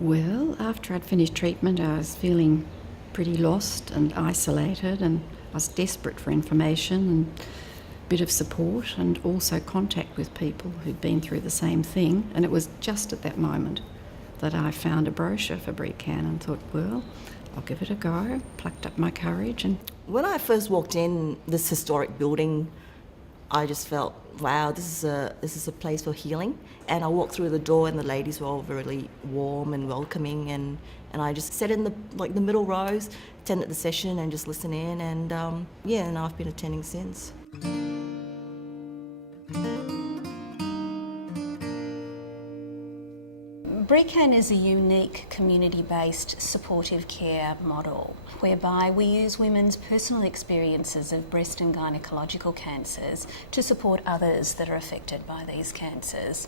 Well, after I'd finished treatment, I was feeling pretty lost and isolated, and I was desperate for information and a bit of support and also contact with people who'd been through the same thing. And it was just at that moment that I found a brochure for BreaCan and thought, well, I'll give it a go. Plucked up my courage. And when I first walked in this historic building, I just felt, wow, this is a place for healing. And I walked through the door and the ladies were all really warm and welcoming, and I just sat in the middle rows, attended the session and just listened in, and and I've been attending since. BreaCan is a unique community-based supportive care model whereby we use women's personal experiences of breast and gynaecological cancers to support others that are affected by these cancers.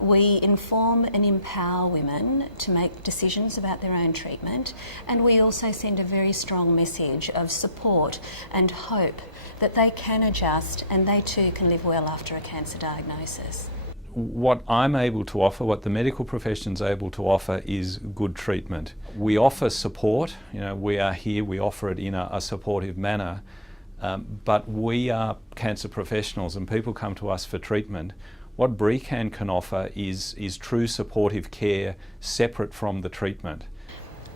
We inform and empower women to make decisions about their own treatment, and we also send a very strong message of support and hope that they can adjust and they too can live well after a cancer diagnosis. What I'm able to offer, what the medical profession's able to offer, is good treatment. We offer support, we are here, we offer it in a supportive manner, but we are cancer professionals and people come to us for treatment. What BreaCan can offer is true supportive care separate from the treatment.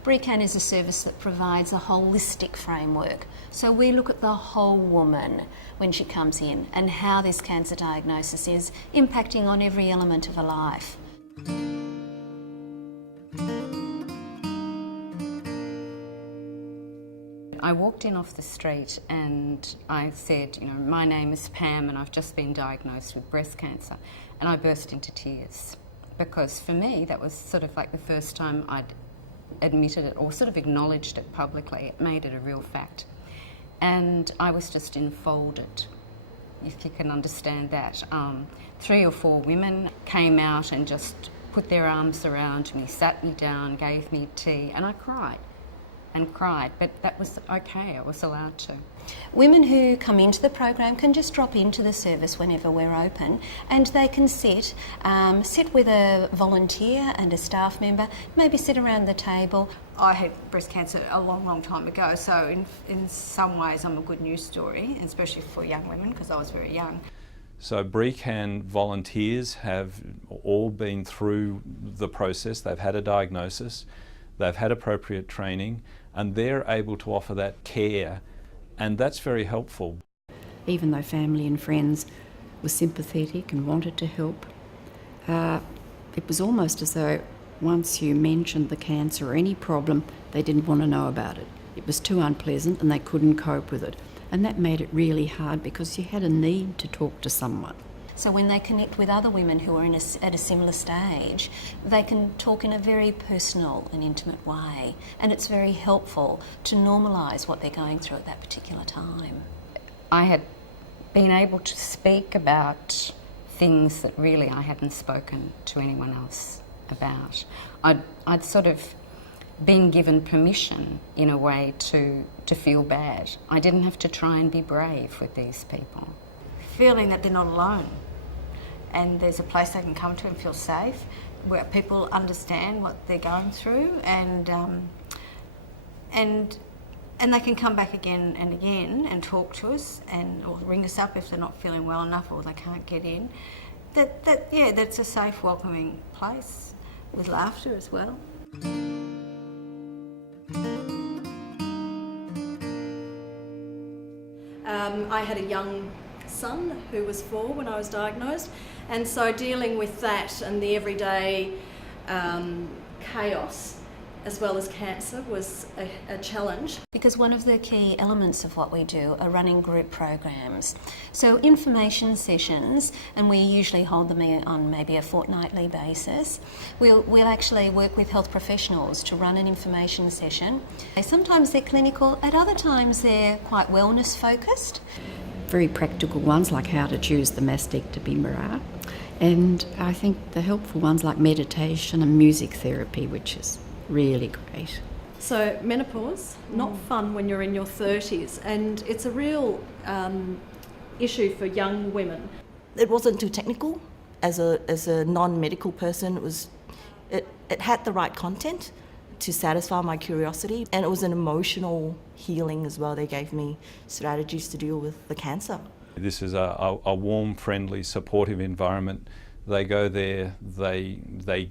BreaCan is a service that provides a holistic framework. So we look at the whole woman when she comes in and how this cancer diagnosis is impacting on every element of her life. I walked in off the street and I said, my name is Pam and I've just been diagnosed with breast cancer. And I burst into tears because for me that was sort of like the first time I'd admitted it or sort of acknowledged it publicly. It made it a real fact. And I was just enfolded, if you can understand that. 3 or 4 women came out and just put their arms around me, sat me down, gave me tea, and I cried and cried, but that was okay, I was allowed to. Women who come into the program can just drop into the service whenever we're open, and they can sit with a volunteer and a staff member, maybe sit around the table. I had breast cancer a long, long time ago, so in some ways I'm a good news story, especially for young women because I was very young. So BreaCan volunteers have all been through the process, they've had a diagnosis, they've had appropriate training, and they're able to offer that care, and that's very helpful. even though family and friends were sympathetic and wanted to help, it was almost as though once you mentioned the cancer or any problem, they didn't want to know about it. It was too unpleasant and they couldn't cope with it. And that made it really hard because you had a need to talk to someone. So when they connect with other women who are at a similar stage, they can talk in a very personal and intimate way, and it's very helpful to normalise what they're going through at that particular time. I had been able to speak about things that really I hadn't spoken to anyone else about. I'd sort of been given permission in a way to feel bad. I didn't have to try and be brave with these people. Feeling that they're not alone and there's a place they can come to and feel safe, where people understand what they're going through, and they can come back again and again and talk to us or ring us up if they're not feeling well enough or they can't get in. That's a safe, welcoming place with laughter as well. I had a young son who was 4 when I was diagnosed, and so dealing with that and the everyday chaos as well as cancer was a challenge. Because one of the key elements of what we do are running group programs. So information sessions, and we usually hold them on maybe a fortnightly basis. We'll actually work with health professionals to run an information session. Sometimes they're clinical, at other times they're quite wellness focused. Very practical ones like how to choose the mastectomy bra, and I think the helpful ones like meditation and music therapy, which is really great. So menopause, not fun when you're in your 30s, and it's a real issue for young women. It wasn't too technical. As a non-medical person, it had the right content to satisfy my curiosity, and it was an emotional healing as well. They gave me strategies to deal with the cancer. This is a warm, friendly, supportive environment. They go there, they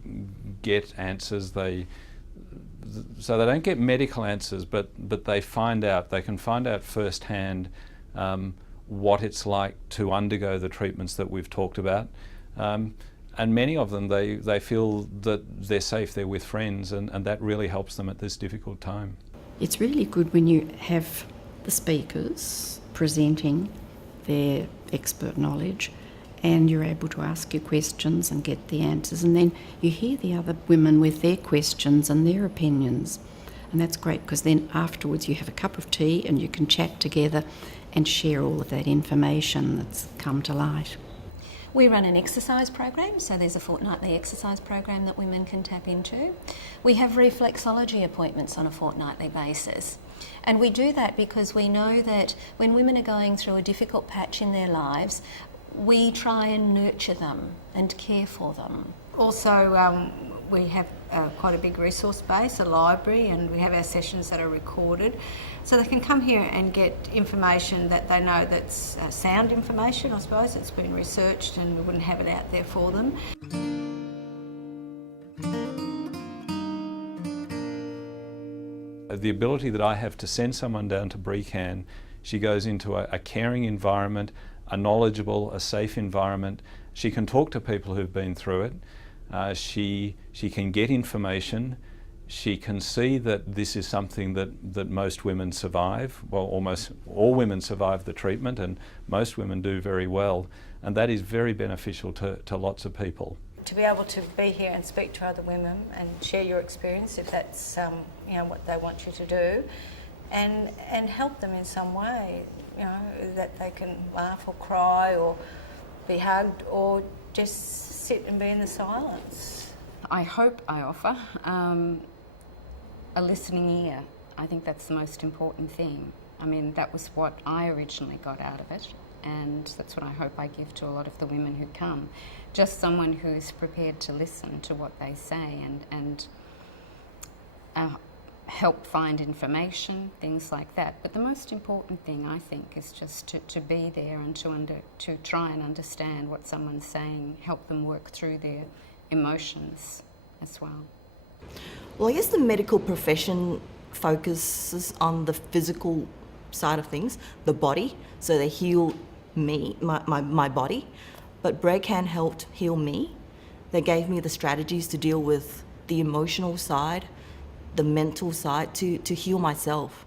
get answers, so they don't get medical answers, but they can find out firsthand what it's like to undergo the treatments that we've talked about. And many of them, they feel that they're safe, they're with friends, and that really helps them at this difficult time. It's really good when you have the speakers presenting their expert knowledge and you're able to ask your questions and get the answers, and then you hear the other women with their questions and their opinions. And that's great, because then afterwards you have a cup of tea and you can chat together and share all of that information that's come to light. We run an exercise program, so there's a fortnightly exercise program that women can tap into. We have reflexology appointments on a fortnightly basis. And we do that because we know that when women are going through a difficult patch in their lives, we try and nurture them and care for them. Also, we have quite a big resource base, a library, and we have our sessions that are recorded. So they can come here and get information that they know that's sound information, I suppose. It's been researched and we wouldn't have it out there for them. The ability that I have to send someone down to BreaCan, she goes into a caring environment, a knowledgeable, a safe environment. She can talk to people who've been through it. She can get information. She can see that this is something that most women survive. Well, almost all women survive the treatment, and most women do very well. And that is very beneficial to lots of people. To be able to be here and speak to other women and share your experience, if that's what they want you to do, and help them in some way, that they can laugh or cry or be hugged or just sit and be in the silence. I hope I offer a listening ear. I think that's the most important thing. I mean, that was what I originally got out of it, and that's what I hope I give to a lot of the women who come. Just someone who's prepared to listen to what they say and help find information, things like that. But the most important thing, I think, is just to be there and to try and understand what someone's saying, help them work through their emotions as well. Well, I guess the medical profession focuses on the physical side of things, the body, so they heal me, my body. But BreaCan helped heal me. They gave me the strategies to deal with the emotional side, the mental side, to heal myself.